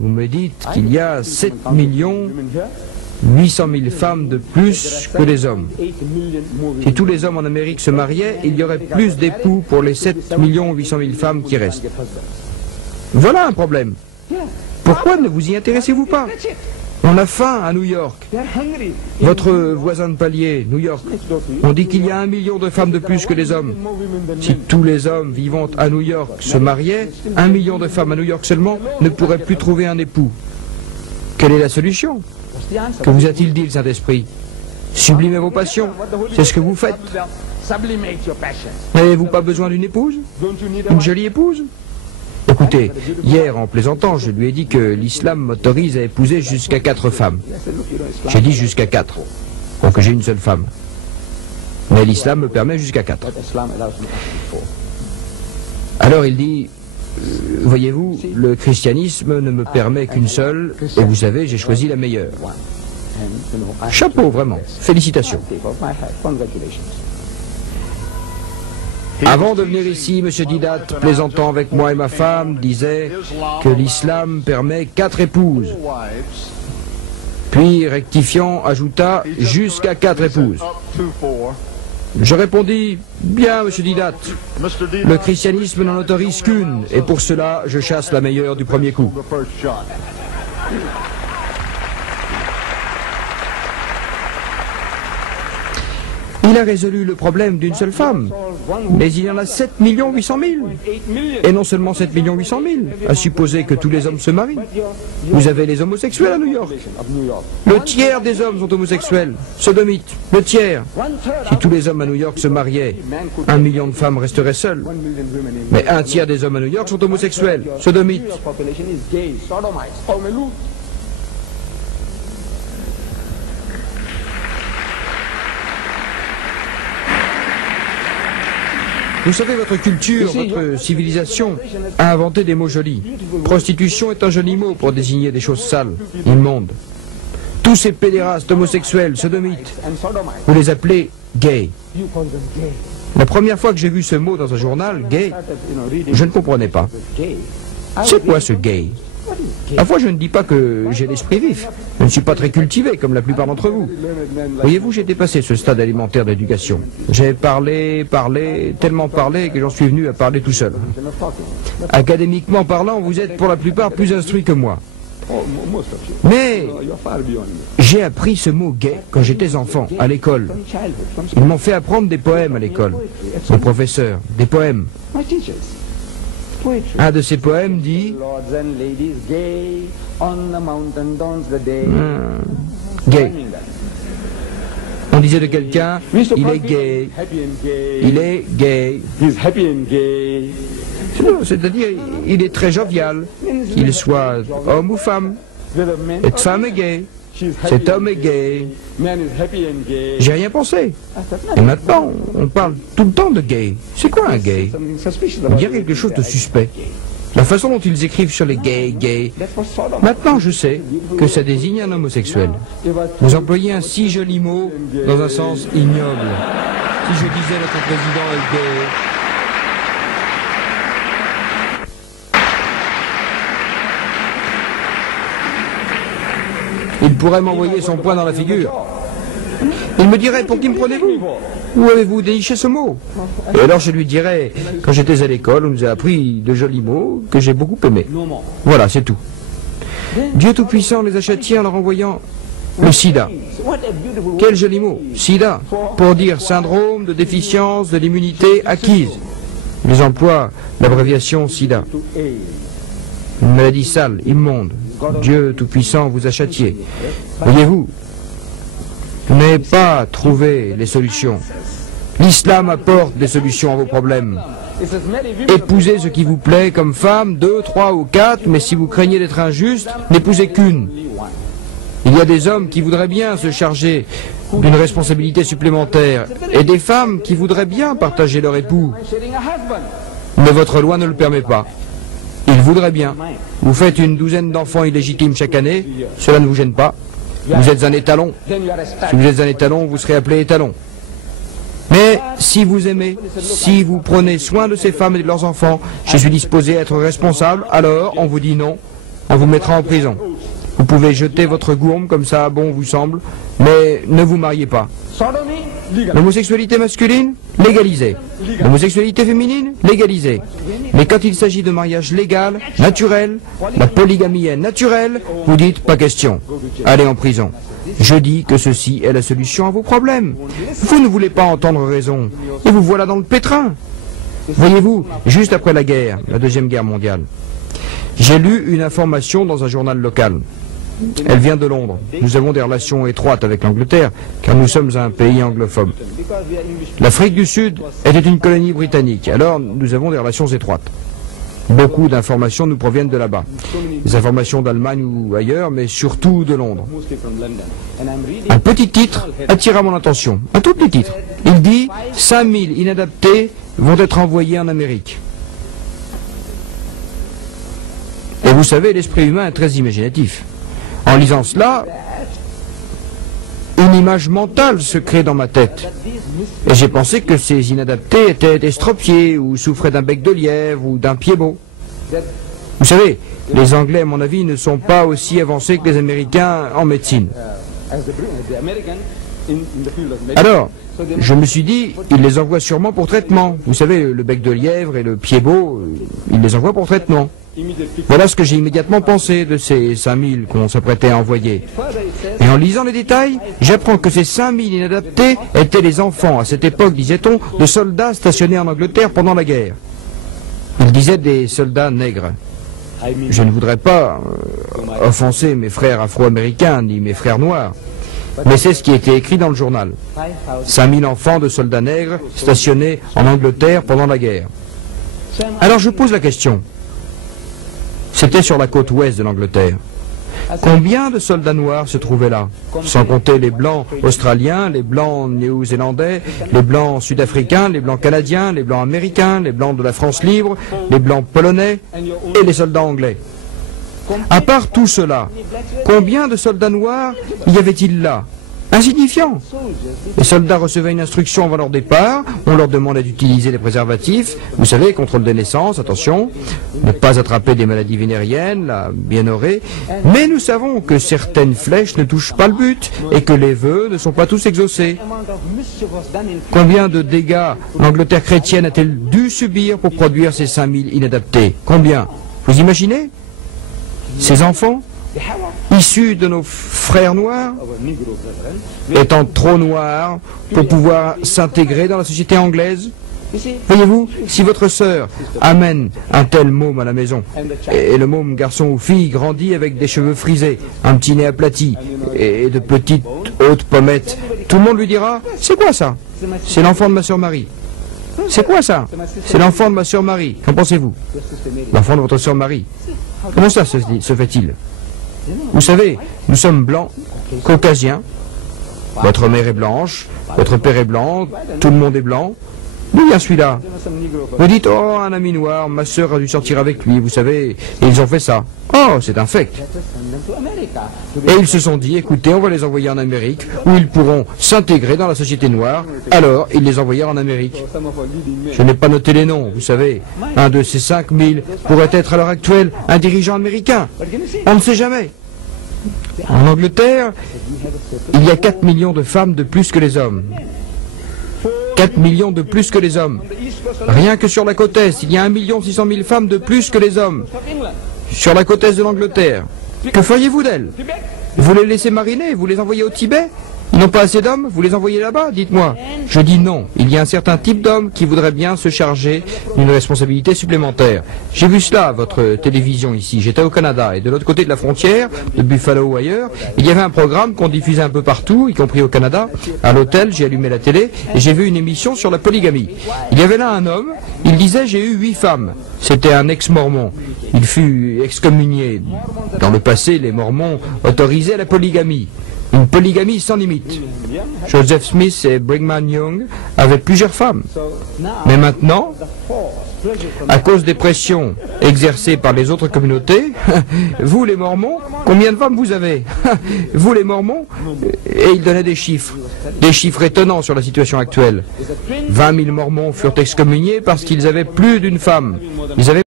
Vous me dites qu'il y a 7 800 000 femmes de plus que les hommes. Si tous les hommes en Amérique se mariaient, il y aurait plus d'époux pour les 7 800 000 femmes qui restent. Voilà un problème. Pourquoi ne vous y intéressez-vous pas? On a faim à New York. Votre voisin de palier, New York, on dit qu'il y a 1 million de femmes de plus que les hommes. Si tous les hommes vivant à New York se mariaient, 1 million de femmes à New York seulement ne pourraient plus trouver un époux. Quelle est la solution? Que vous a-t-il dit le Saint-Esprit? Sublimez vos passions, c'est ce que vous faites. N'avez-vous pas besoin d'une épouse? Une jolie épouse? Écoutez, hier en plaisantant, je lui ai dit que l'islam m'autorise à épouser jusqu'à 4 femmes. J'ai dit jusqu'à 4, donc j'ai une seule femme. Mais l'islam me permet jusqu'à 4. Alors il dit, voyez-vous, le christianisme ne me permet qu'une seule, et vous savez, j'ai choisi la meilleure. Chapeau, vraiment. Félicitations. Avant de venir ici, M. Didat, plaisantant avec moi et ma femme, disait que l'islam permet 4 épouses. Puis, rectifiant, ajouta jusqu'à 4 épouses. Je répondis, bien, M. Didat, le christianisme n'en autorise qu'une, et pour cela, je chasse la meilleure du premier coup. Il a résolu le problème d'une seule femme, mais il y en a 7 800 000. Et non seulement 7 800 000, à supposer que tous les hommes se marient. Vous avez les homosexuels à New York. Le tiers des hommes sont homosexuels, sodomites, le tiers. Si tous les hommes à New York se mariaient, 1 million de femmes resteraient seules. Mais un tiers des hommes à New York sont homosexuels, sodomites. Vous savez, votre culture, votre civilisation a inventé des mots jolis. Prostitution est un joli mot pour désigner des choses sales, immondes. Tous ces pédérastes, homosexuels, sodomites, vous les appelez gays. La première fois que j'ai vu ce mot dans un journal, gay, je ne comprenais pas. C'est quoi ce gay? Parfois, je ne dis pas que j'ai l'esprit vif. Je ne suis pas très cultivé, comme la plupart d'entre vous. Voyez-vous, j'ai dépassé ce stade alimentaire d'éducation. J'ai parlé, tellement parlé que j'en suis venu à parler tout seul. Académiquement parlant, vous êtes pour la plupart plus instruits que moi. Mais j'ai appris ce mot gay quand j'étais enfant, à l'école. Ils m'ont fait apprendre des poèmes à l'école. Mon professeur, des poèmes. Un de ces poèmes dit gay. On disait de quelqu'un, il est gay. Il est gay. C'est-à-dire, il est très jovial, qu'il soit homme ou femme. Cette femme est gay. Cet homme est gay. J'ai rien pensé. Et maintenant, on parle tout le temps de gay. C'est quoi un gay? On dirait quelque chose de suspect. La façon dont ils écrivent sur les gays. Maintenant, je sais que ça désigne un homosexuel. Vous employez un si joli mot dans un sens ignoble. Si je disais notre président est gay... Il pourrait m'envoyer son poing dans la figure. Il me dirait, pour qui me prenez-vous? Où avez-vous déniché ce mot? Et alors je lui dirais, quand j'étais à l'école, on nous a appris de jolis mots que j'ai beaucoup aimés. Voilà, c'est tout. Dieu Tout-Puissant les a châtiés en leur envoyant le sida. Quel joli mot, sida, pour dire syndrome de déficience de l'immunité acquise. Ils emploient l'abréviation sida. Une maladie sale, immonde. Dieu Tout-Puissant vous a châtié. Voyez-vous, vous n'avez pas trouvé les solutions. L'islam apporte des solutions à vos problèmes. Épousez ce qui vous plaît comme femme, 2, 3 ou 4, mais si vous craignez d'être injuste, n'épousez qu'une. Il y a des hommes qui voudraient bien se charger d'une responsabilité supplémentaire et des femmes qui voudraient bien partager leur époux. Mais votre loi ne le permet pas. Il voudrait bien. Vous faites une douzaine d'enfants illégitimes chaque année, cela ne vous gêne pas. Vous êtes un étalon. Si vous êtes un étalon, vous serez appelé étalon. Mais si vous aimez, si vous prenez soin de ces femmes et de leurs enfants, je suis disposé à être responsable, alors on vous dit non. on vous mettra en prison. Vous pouvez jeter votre gourme comme ça bon vous semble, mais ne vous mariez pas. L'homosexualité masculine, légalisée. L'homosexualité féminine, légalisée. Mais quand il s'agit de mariage légal, naturel, la polygamie est naturelle, vous dites pas question. Allez en prison. Je dis que ceci est la solution à vos problèmes. Vous ne voulez pas entendre raison. Et vous voilà dans le pétrin. Voyez-vous, juste après la guerre, la Deuxième Guerre mondiale, j'ai lu une information dans un journal local. Elle vient de Londres. Nous avons des relations étroites avec l'Angleterre, car nous sommes un pays anglophone. L'Afrique du Sud était une colonie britannique, alors nous avons des relations étroites. Beaucoup d'informations nous proviennent de là-bas. Des informations d'Allemagne ou ailleurs, mais surtout de Londres. Un petit titre attira mon attention. Un tout petit titre. Il dit « 5000 inadaptés vont être envoyés en Amérique ». Et vous savez, l'esprit humain est très imaginatif. En lisant cela, une image mentale se crée dans ma tête. Et j'ai pensé que ces inadaptés étaient estropiés ou souffraient d'un bec de lièvre ou d'un pied beau. Vous savez, les Anglais, à mon avis, ne sont pas aussi avancés que les Américains en médecine. Alors, je me suis dit, ils les envoient sûrement pour traitement. Vous savez, le bec de lièvre et le pied beau, ils les envoient pour traitement. Voilà ce que j'ai immédiatement pensé de ces 5000 qu'on s'apprêtait à envoyer. Et en lisant les détails, j'apprends que ces 5000 inadaptés étaient les enfants, à cette époque, disait-on, de soldats stationnés en Angleterre pendant la guerre. Ils disaient des soldats nègres. Je ne voudrais pas offenser mes frères afro-américains ni mes frères noirs, mais c'est ce qui était écrit dans le journal. 5000 enfants de soldats nègres stationnés en Angleterre pendant la guerre. Alors je pose la question. C'était sur la côte ouest de l'Angleterre. Combien de soldats noirs se trouvaient là? Sans compter les blancs australiens, les blancs néo-zélandais, les blancs sud-africains, les blancs canadiens, les blancs américains, les blancs de la France libre, les blancs polonais et les soldats anglais. À part tout cela, combien de soldats noirs y avait-il là? Insignifiant. Les soldats recevaient une instruction avant leur départ, on leur demandait d'utiliser des préservatifs, vous savez, contrôle des naissances, attention, ne pas attraper des maladies vénériennes, la bienheurée, mais nous savons que certaines flèches ne touchent pas le but et que les vœux ne sont pas tous exaucés. Combien de dégâts l'Angleterre chrétienne a-t-elle dû subir pour produire ces 5000 inadaptés? Combien? Vous imaginez? Ces enfants issus de nos frères noirs, étant trop noirs pour pouvoir s'intégrer dans la société anglaise. Voyez-vous, si votre sœur amène un tel môme à la maison, et le môme garçon ou fille grandit avec des cheveux frisés, un petit nez aplati, et de petites hautes pommettes, tout le monde lui dira, c'est quoi ça? C'est l'enfant de ma sœur Marie. C'est quoi ça? C'est l'enfant de ma sœur Marie. Qu'en pensez-vous? L'enfant de votre sœur Marie. Comment ça se fait-il? Vous savez, nous sommes blancs, caucasiens. Votre mère est blanche, votre père est blanc, tout le monde est blanc. D'où vient celui-là? Vous dites, oh, un ami noir, ma sœur a dû sortir avec lui, vous savez, et ils ont fait ça. Oh, c'est un fait. Et ils se sont dit, écoutez, on va les envoyer en Amérique, où ils pourront s'intégrer dans la société noire. Alors, ils les envoyèrent en Amérique. Je n'ai pas noté les noms, vous savez. Un de ces 5000 pourrait être à l'heure actuelle un dirigeant américain. On ne sait jamais. En Angleterre, il y a 4 millions de femmes de plus que les hommes. 4 millions de plus que les hommes. Rien que sur la côte est, il y a 1 600 000 femmes de plus que les hommes. Sur la côte est de l'Angleterre. Que feriez-vous d'elles? Vous les laissez mariner? Vous les envoyez au Tibet? Ils n'ont pas assez d'hommes? Vous les envoyez là-bas? Dites-moi. Je dis non. Il y a un certain type d'homme qui voudrait bien se charger d'une responsabilité supplémentaire. J'ai vu cela à votre télévision ici. J'étais au Canada et de l'autre côté de la frontière, de Buffalo ou ailleurs, il y avait un programme qu'on diffusait un peu partout, y compris au Canada. À l'hôtel, j'ai allumé la télé et j'ai vu une émission sur la polygamie. Il y avait là un homme, il disait j'ai eu 8 femmes. C'était un ex-mormon. Il fut excommunié. Dans le passé, les mormons autorisaient la polygamie. Une polygamie sans limite. Joseph Smith et Brigham Young avaient plusieurs femmes. Mais maintenant, à cause des pressions exercées par les autres communautés, vous les Mormons, combien de femmes vous avez? Vous les Mormons? Et il donnait des chiffres étonnants sur la situation actuelle. 20 000 Mormons furent excommuniés parce qu'ils avaient plus d'une femme. Ils avaient